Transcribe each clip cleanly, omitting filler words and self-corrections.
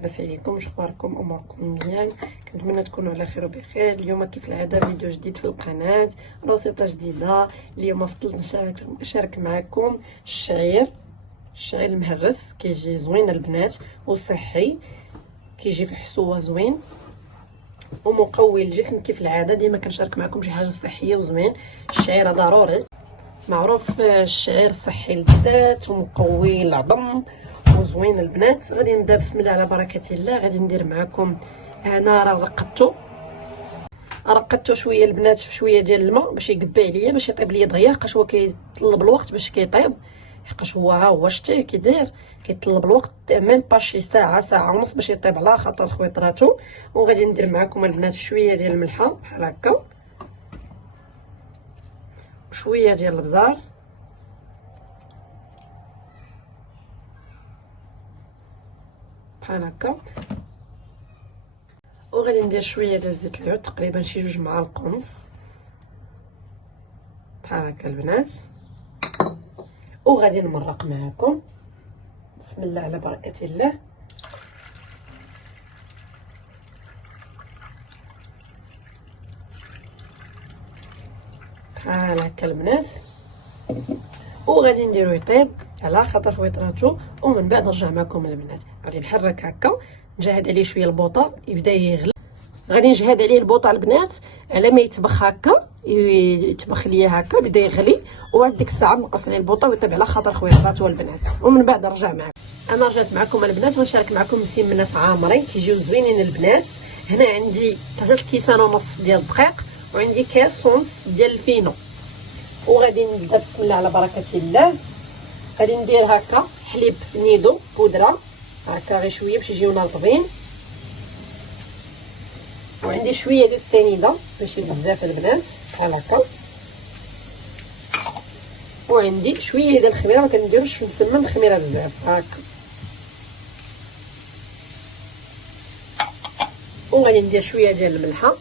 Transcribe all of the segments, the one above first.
لاباس عليكم؟ واش اخباركم؟ اموركم مزيان؟ كنتمنى تكونوا على خير وبخير. اليوم كيف العاده فيديو جديد في القناه، وصفه جديده. اليوم فضلت نشارك معكم الشعير المهرس. كيجي زوين البنات وصحي، كيجي في حصوه زوين ومقوي للجسم. كيف العاده ديما كنشارك معكم شي حاجه صحيه وزوين. الشعير ضروري، معروف الشعير صحي للذات ومقوي للعظم وزوين البنات. غادي نبدا بسم الله على بركه الله. غادي ندير معكم هنا راه رقدتو شويه البنات في شويه ديال الماء باش يقبي عليا، باش يطيب ليا دغيا، حقاش هو كيطلب الوقت باش كيطيب، حقاش هو شتي كيدير كيطلب الوقت ميم با شي ساعه ونص باش يطيب على خاطر خويطراتو. وغادي ندير معكم البنات شويه ديال الملحه بحال هكا، وشويه ديال البزار، بحال هكا. وغادي ندير شويه ديال زيت العود، تقريبا شي 2 معالق ونص بحال هكا البنات. وغادي نمرق معكم بسم الله على بركه الله. بحال هكا البنات. وغادي نديرو يطيب على خاطر خويطراتو، ومن بعد نرجع معكم البنات. غادي نحرك هكا، نجهد عليه شويه البوطه يبدا يغلي. غادي نجهد عليه البوطه البنات على ما يطبخ هكا، يطبخ ليا هكا بدا يغلي، وهاد ديك الساعه نقص عليه البوطه ويطيب على خاطر خويطراتو البنات. ومن بعد نرجع معكم. انا رجعت معكم البنات ونشارك معكم مسمنات عامرين كيجيو زوينين البنات. هنا عندي 3 كيسان ونص ديال الدقيق، وعندي كاس ونص ديال الفينو. وغادي نبدا بسم الله على بركه الله. غادي ندير هكا حليب نيدو بودره هكا غير شويه باش يجيونا رطبين، وعندي شويه ديال السنيده ماشي بزاف البنات بحال هكا، وعندي شويه ديال الخميره. ما كنديروش في مسمن الخميره بزاف هكا. وغادي ندير شويه ديال الملحه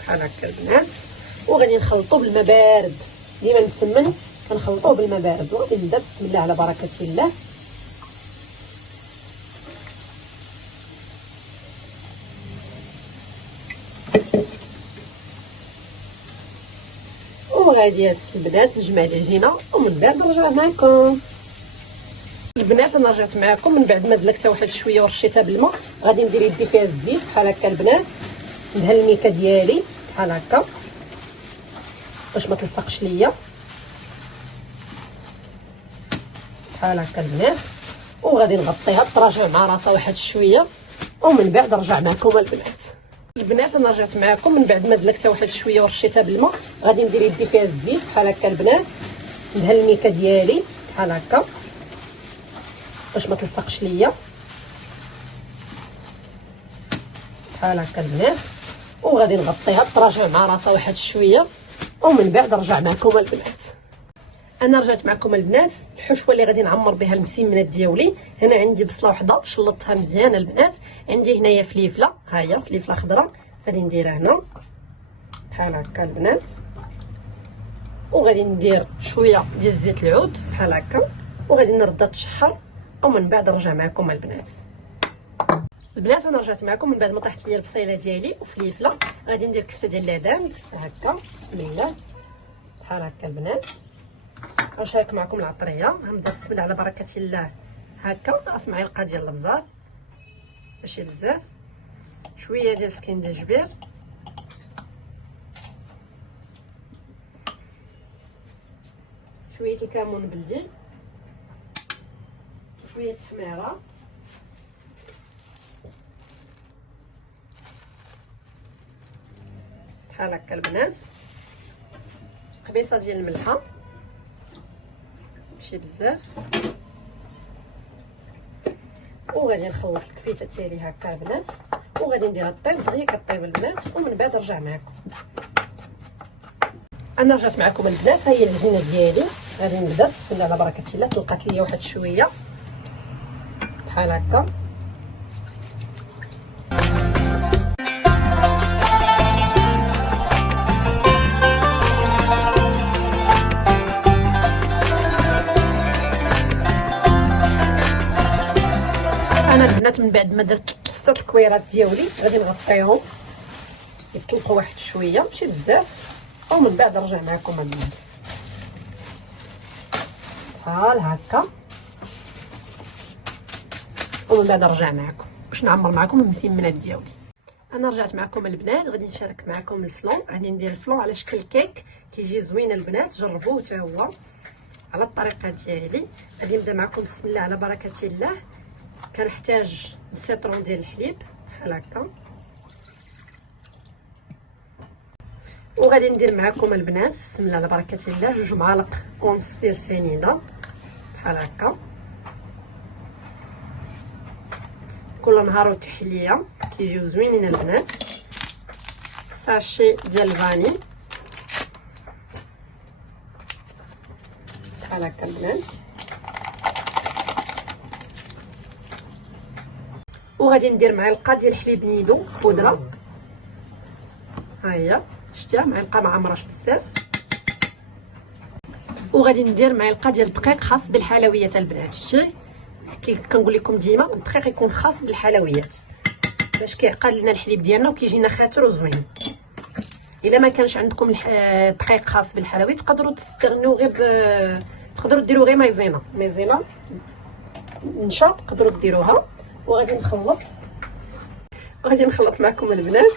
بحال هكا البنات. وغادي نخلطو بالماء بارد، ديما مسمن كنخلطوه بالماء بارد. وغادي نبدا بسم الله على بركه الله. وغادي البنات نجمع العجينه ومن بعد نرجع معكم البنات. انا رجعت معكم من بعد ما دلكتها واحد شويه ورشيتها بالماء. غادي ندير يدي فيها الزيت بحال هكا البنات، ندهن الميكه ديالي بحال هكا باش ما تلصقش ليا بحال هكا البنات. وغادي نغطيها تراجع مع راسها واحد شويه، ومن بعد نرجع معكم البنات. انا رجعت معكم من بعد ما دلكتها واحد شويه ورشيتها بالماء. غادي ندير يدي فيها الزيت بحال هكا البنات، ندهن الميكه ديالي بحال هكا باش ما تلصقش ليا بحال هكا البنات. وغادي نغطيها تراجع مع راسها واحد شويه، ومن بعد نرجع معكم البنات. انا رجعت معكم البنات. الحشوه اللي غادي نعمر بها المسمنات ديالي، هنا عندي بصله وحده شلطتها مزيان البنات، عندي هنايا فليفله، ها هي فليفله خضراء غادي نديرها هنا بحال هكا البنات. وغادي ندير شويه ديال زيت العود بحال هكا، وغادي نردها تشحر، ومن بعد نرجع معكم البنات. انا رجعت معكم من بعد ما طيحت ليا البصيله ديالي وفليفله. غادي ندير كفته ديال العداند هكا بسم الله بحال هكا البنات. غنشارك معكم العطريه. غنبدا بسم الله على بركه الله هكا. راس معلقه ديال الابزار ماشي بزاف، شويه ديال سكيندجبير، شويه الكمون بلدي، شويه التحميره، بحال هكا البنات، قبيصه ديال الملحه ماشي بزاف. وغادي نخلط الكفيته ديالي هكا البنات، وغادي نديرها طيب دغيا كطيب البنات، ومن بعد نرجع معكم. انا رجعت معكم البنات. ها هي العجينه ديالي. غادي نبدا بسم الله على بركه الله. طلقات ليا واحد شويه بحال هكا. البنات من بعد ما درت 6 الكويرات ديالي غادي نغطيهم يطلقوا واحد شويه ماشي بزاف، ومن بعد نرجع معكم البنات بحال هكا، ومن بعد نرجع معكم باش نعمر معكم المسمنات ديالي. انا رجعت معكم البنات، غادي نشارك معكم الفلون. غادي ندير الفلون على شكل كيك كيجي زوين البنات، جربوه حتى هو على الطريقه ديالي. غادي نبدا معكم بسم الله على بركه الله. كنحتاج السيترون ديال الحليب بحال هكا، وغادي ندير معكم البنات بسم الله على بركه الله 2 معالق ونص ديال السنيده بحال هكا. كل نهار والتحليه كيجيو زوينين البنات. ساشي ديال الفاني بحال هكا البنات، وغادي ندير معلقه ديال الحليب نيدو بودره، ها هي شتيها معلقه ما عمراش بزاف، وغادي ندير معلقه ديال الدقيق خاص بالحلويات البنات. شتي كنقول لكم ديما الدقيق يكون خاص بالحلويات باش كيعقل لنا الحليب ديالنا وكيجينا خاتر وزوين. الا ما كانش عندكم الدقيق خاص بالحلويات تقدروا تستغنوا غير تقدروا ديروا غير مايزينا نشا تقدروا ديروها. وغادي نخلط معكم البنات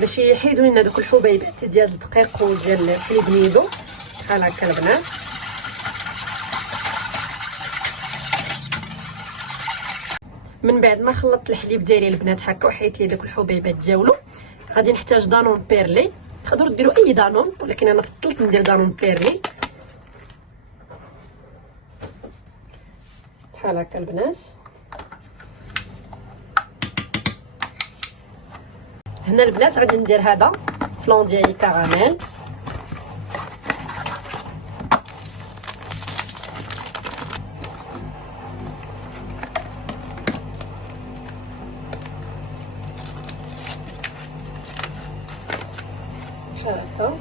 باش يحيدوا لنا دوك الحبيبات ديال الدقيق وديال الحليب نيدو بحال هكا البنات. من بعد ما خلطت الحليب ديالي البنات هكا وحيت لي داك الحبيبات ديالو، غادي نحتاج دانون بيرلي. تقدروا ديروا اي دانون ولكن انا فضلت ندير دانون بيرلي بحال هكا البنات. هنا البنات غادي ندير هذا فلون ديالي كراميل بحال هكا.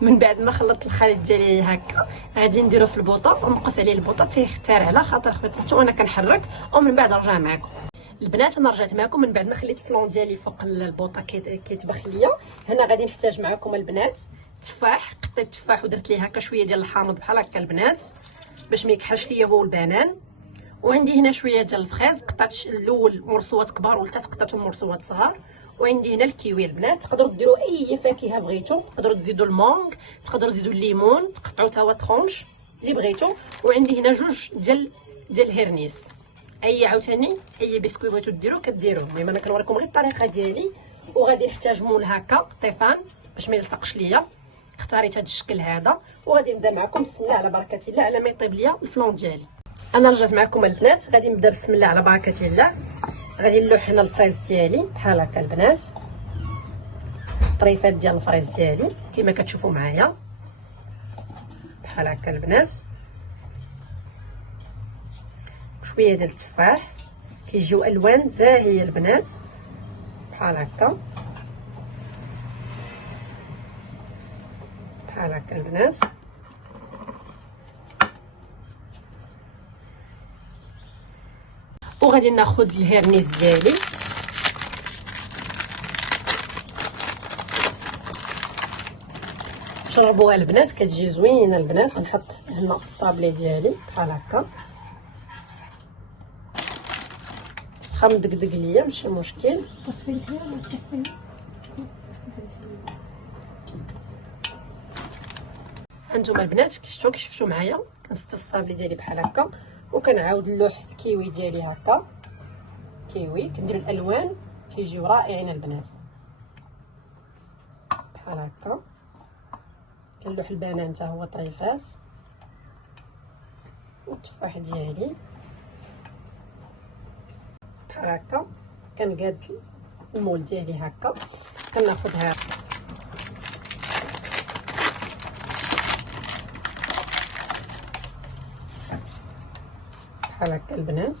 من بعد ما خلطت الخليط ديالي هكا غادي نديرو في البوطه ونقص عليه البوطه تيختار على خاطر خيطته وانا كنحرك، ومن بعد نرجع معكم البنات. انا رجعت معكم من بعد ما خليت الفلون ديالي فوق البوطه كيطبخ ليا. هنا غادي نحتاج معكم البنات تفاح، قطيت تفاح ودرت ليه هكا شويه ديال الحامض بحال هكا البنات باش ما يكحلش ليا هو البنان. وعندي هنا شويه ديال الفريز، قطعت الاول مرصوات كبار والثالث قطعتهم مرصوات صغار. وعندي هنا الكيوي البنات، تقدروا ديروا اي فاكهه بغيتو، تقدروا تزيدوا المونغ، تقدروا تزيدوا الليمون تقطعوا تا هو طرونش اللي بغيتو. وعندي هنا 2 ديال الهرنيس. اي عاوتاني اي بسكوي بغيتو ديروا كديروه، المهم انا كنوريكم غير الطريقه ديالي. وغادي نحتاج مول هكا طيفان باش ما يلصقش ليا، اختاريت هذا الشكل هذا. وغادي نبدا معكم بسم الله على بركه الله على ما يطيب ليا الفلون ديالي. انا رجعت معكم البنات، غادي نبدا بسم الله على بركه الله. غادي نلوح هنا الفريز ديالي بحال هكا البنات، طريفات ديال الفريز ديالي كما كتشوفوا معايا بحال هكا البنات. شويه ديال التفاح كيجيو الوان زاهيه البنات بحال هكا بحال هكا البنات. وغادي ناخذ الهرنيس ديالي جربوها البنات كتجي زوينه البنات. غنحط هنا الصابلي ديالي بحال هكا، واخا مدقدق ليا ماشي مشكل. هانتوما البنات كيشفتوا معايا كنستف الصابلي ديالي بحال هكا، وكنعاود نلوح الكيوي ديالي هكا. كيوي كندير الالوان كيجيو رائعين البنات بحال هكا. كنلوح البنان حتى هو طريفات، والتفاح ديالي بحال هكا. كنقاد المول ديالي هكا، كناخذها بحال هكا البنات.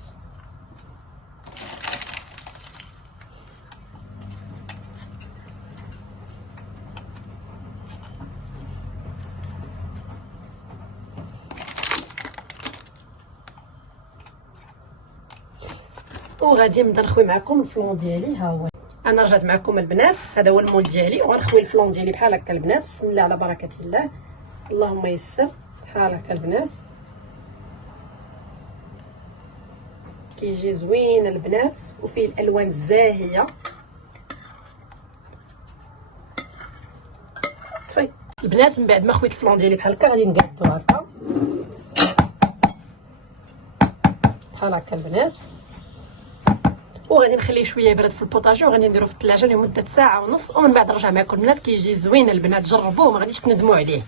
وغادي نبدا نخوي معكم الفلون ديالي. ها هو انا رجعت معكم البنات، هذا هو المول ديالي، وغنخوي الفلون ديالي بحال هكا البنات. بسم الله على بركه الله، اللهم يسر. بحال هكا البنات كيجي زوين البنات، وفيه الالوان الزاهيه. طفي البنات، من بعد ما خويت الفلون ديالي بحال هكا غادي نقادو هكا بحال هكا البنات، وغادي نخليه شويه يبرد في البوطاجي، وغادي نديرو في الثلاجه لمده ساعه ونص، ومن بعد نرجع معكم البنات. كيجي زوين البنات، جربوه ما غاديش تندموا عليه.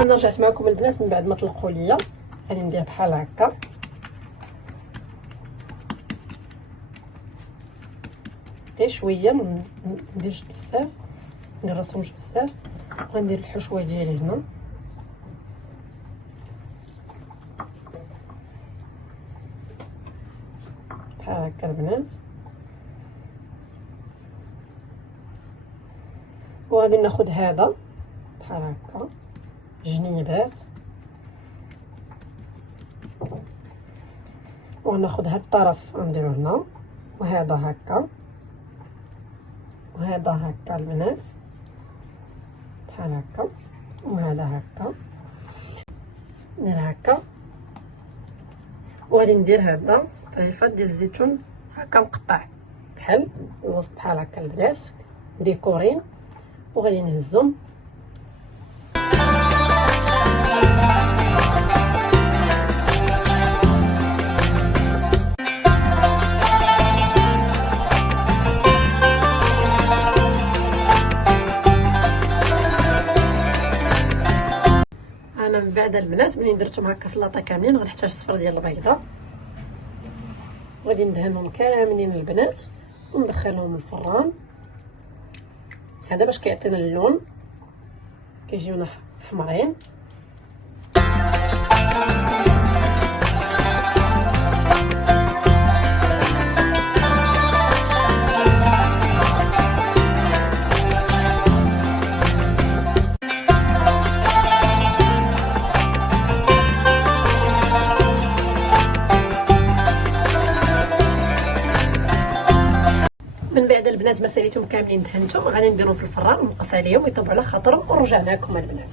انا رجعت معكم البنات من بعد ما طلقوا ليا. غادي ندير بحال هكا، غير شويه، ما نديرش بزاف، ما نرسمش بزاف. غندير الحشوه ديالي هنا بحال هكا البنات، وغادي ناخذ هذا بحال هكا جنيبات، وناخذ هاد الطرف نديرو هنا، وهذا هكا وهذا هكا البنات بحال هكا، وهذا هكا ندير هكا. وغادي ندير هذا طريفات ديال الزيتون هكا مقطع بحال الوسط بحال هكا البنات ديكورين، وغادي نهزهم. انا من بعد البنات ملي درتهم هكا في اللاطه كاملين غنحتاج صفر ديال البيضه، غادي ندهنهم كاملين البنات وندخلهم الفران. هذا باش كيعطينا اللون، كيجيونا حمرين. من بعد البنات ما ساليتهم كاملين دهنتهم، غادي نديرهم في الفران ونقص عليهم يطيبوا على خاطرهم، ورجعنا لكم البنات.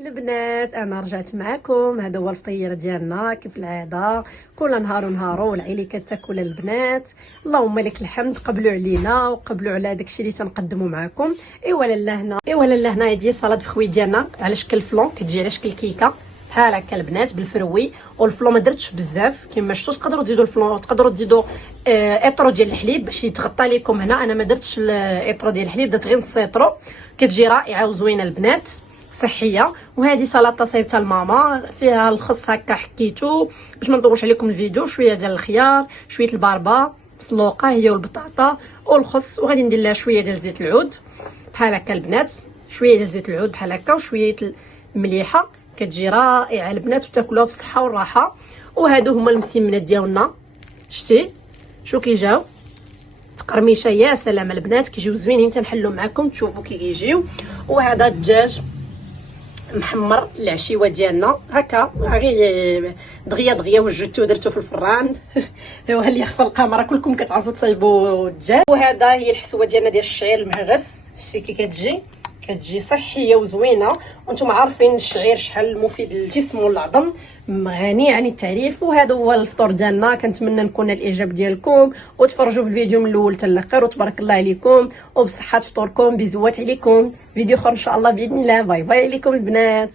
البنات انا رجعت معكم، هذا هو الفطير ديالنا كيف العاده، كل نهار ونهارو والعيله كتاكل البنات. اللهم لك الحمد، قبلوا علينا وقبلوا على داكشي اللي تنقدموا معكم. ايوا لاله هنا هادي صلاد فخوي ديالنا على شكل فلون، كتجي على شكل كيكه بحال هكا البنات بالفروي. والفلون ما درتش بزاف كما شفتوا، تقدروا تزيدوا الفلون، تقدروا تزيدوا اطرو ديال الحليب باش يتغطى لكم. هنا انا ما درتش الاطرو ديال الحليب، درت غير نص اطرو. كتجي رائعه وزوينه البنات، صحيه. وهذه سلطه صايبتها الماما، فيها الخس هكا حكيتو باش ما نطولش عليكم الفيديو. شويه ديال الخيار، شويه الباربه، مسلوقه هي والبطاطا والخس، وغادي ندير لها شويه ديال زيت العود بحال هكا البنات، شويه ديال زيت العود بحال هكا وشويه المليحه. كتجي رائعه البنات وتاكلوها بالصحه والراحه. وهادو هما المسمنات ديالنا، شتي شو كيجاو تقرميشه، يا سلام البنات كيجيو زوينين. تنحلو معكم تشوفوا كي كيجيو. وهذا الدجاج محمر العشيوه ديالنا هكا، غير دغيا وجدتو درتو في الفران. ايوا اللي يخفى الكاميرا كلكم كتعرفوا تصايبوا الدجاج. وهذا هي الحسوه ديالنا ديال الشعير المعغس، شتي كي كتجي صحيه وزوينه. وانتم عارفين الشعير شحال مفيد للجسم والعظم، غني عن التعريف. وهذا هو الفطور ديالنا، كنتمنى نكون الاعجاب ديالكم وتفرجوا في الفيديو من الاول حتى الاخر. وتبارك الله عليكم وبصحه فطوركم، بزوات عليكم. فيديو اخر ان شاء الله باذن الله. باي باي عليكم البنات.